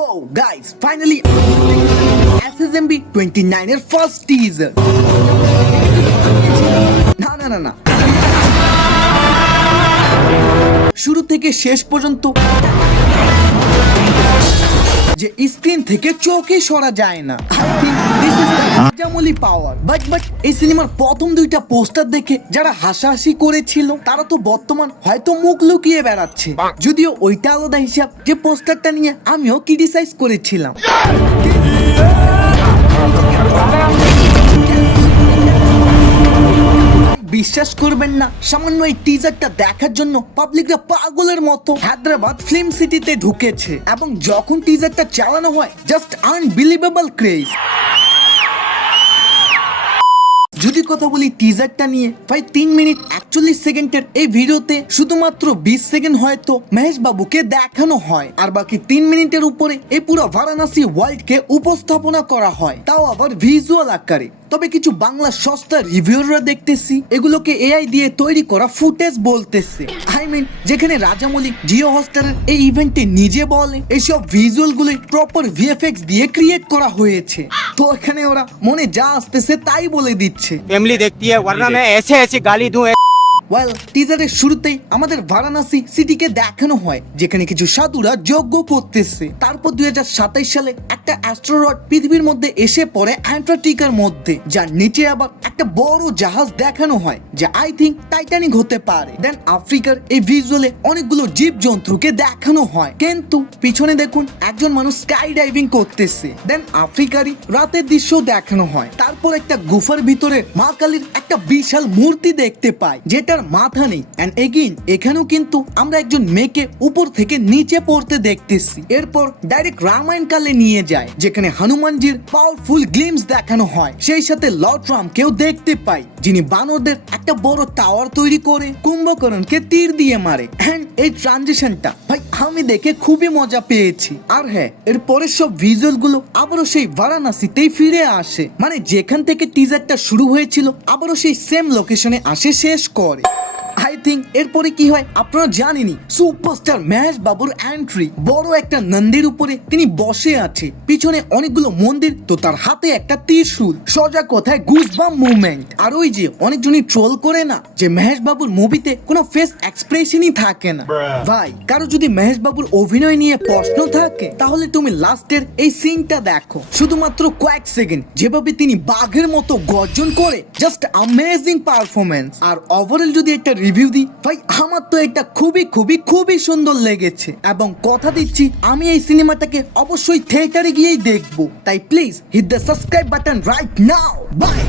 Whoa, guys, finally SSMB 29 এর first teaser. না শুরু থেকে শেষ পর্যন্ত যে স্ক্রিন থেকে চোখে সরা যায় না। I think this is the Rajamouli power. But এই সিনেমার প্রথম দুইটা পোস্টার দেখে যারা হাসাহাসি করেছিল তারা তো বর্তমান হয়তো মুখ লুকিয়ে বেড়াচ্ছে, যদিও ওইটা আলাদা হিসাব যে পোস্টারটা নিয়ে আমিও ক্রিটিসাইজ করেছিলাম। বিশ্বাস করবেন না, সামান্য এই টিজারটা দেখার জন্য পাবলিকরা পাগলের মতো হায়দ্রাবাদ ফিল্ম সিটিতে ঢুকেছে এবং যখন টিজারটা চালানো হয় জাস্ট আনবিলিভেবল ক্রেজ। যদি কথা বলি টিজারটা নিয়ে, প্রায় 3 মিনিট 41 সেকেন্ডের এই ভিডিওতে শুধুমাত্র 20 সেকেন্ড হয়তো মহেশ বাবুকে দেখানো হয়, আর বাকি 3 মিনিটের উপরে এই পুরো বারাণসী ওয়ার্ল্ডকে উপস্থাপনা করা হয়, তাও আবার ভিজুয়াল আকারে। তবে কিছু বাংলা সস্তা রিভিউয়াররা দেখতেছি এগুলোকে এআই দিয়ে তৈরি করা ফুটেজ বলতেছে। আই মিন যেখানে রাজামৌলি জিও হটস্টারের এই ইভেন্টে নিজে বলে এইসব ভিজুয়াল গুলো প্রপার ভিএফএক্স দিয়ে ক্রিয়েট করা হয়েছে, তো এখানে ওরা মনে যা আসতেছে তাই বলে দিচ্ছে। फैमिली देखती है वरना मैं ऐसे ऐसे गाली दूं। ওয়েল, টিজারের শুরুতেই আমাদের বারাণসী সিটিকে দেখানো হয় যেখানে কিছু সাধুরা যজ্ঞ করতেছে। তারপর 2027 সালে একটা অ্যাস্ট্রয়েড পৃথিবীর মধ্যে এসে পড়ে অ্যান্টার্কটিকার মধ্যে, যার নিচে আবার একটা বড় জাহাজ দেখানো হয় যা আই থিঙ্ক টাইটানিক হতে পারে। দেন আফ্রিকার এই ভিজুয়ালে অনেকগুলো জীবজন্তুকে দেখানো হয়, কিন্তু পিছনে দেখুন একজন মানুষ স্কাই ডাইভিং করতেছে। দেন আফ্রিকারই রাতের দৃশ্য দেখানো হয়। তারপর একটা গুফার ভিতরে মা কালীর একটা বিশাল মূর্তি দেখতে পাই যেটার মাথা নেই। এন্ড এগেইন এখানেও কিন্তু আমরা একজন মেয়েকে উপর থেকে নিচে পড়তে দেখতেছি। এরপর ডাইরেক্ট রামায়ণ কালে নিয়ে যায় যেখানে হনুমানজির পাওয়ারফুল গ্লিমস দেখানো হয়। সেই সাথে লর্ড রামকেও দেখতে পাই যিনি বানরদের একটা বড় টাওয়ার তৈরি করে কুম্ভকর্ণকে তীর দিয়ে মারে। এন্ড এই ট্রানজিশনটা ভাই আমি দেখে খুবই মজা পেয়েছি। আর হ্যাঁ, এর পরের সব ভিজুয়াল গুলো আবারও সেই বারাণসীতেই ফিরে আসে, মানে যেখান থেকে টিজারটা শুরু হয়েছিল আবারও সেই সেম লোকেশনে আসে শেষ করে। আই থিঙ্ক এরপরে কি হয় আপনারা জানেনই, সুপারস্টার মহেশ বাবুর এন্ট্রি। বড় একটা নন্দীর উপরে তিনি বসে আছে, পিছনে অনেকগুলো মন্দির, তো তার হাতে একটা ত্রিশূল। সোজা কথায় গুজবাম্প মুভমেন্ট। আর ওই যে অনেকজনই ট্রোল করে না যে মহেশ বাবুর মুভিতে কোনো ফেস এক্সপ্রেশনই থাকে না। ভাই কারো যদি মহেশ বাবুর অভিনয় নিয়ে প্রশ্ন থাকে তাহলে তুমি লাস্টের এই সিনটা দেখো, শুধুমাত্র কয়েক সেকেন্ড যেভাবে তিনি বাঘের মতো গর্জন করে, জাস্ট অ্যামেজিং পারফরমেন্স। আর ওভারঅল যদি একটা রিভিউ দিই, ভাই আমার তো এটা খুবই সুন্দর লেগেছে এবং কথা দিচ্ছি আমি এই সিনেমাটাকে অবশ্যই থিয়েটারে গিয়েই দেখবো। তাই please hit the subscribe button right now. By.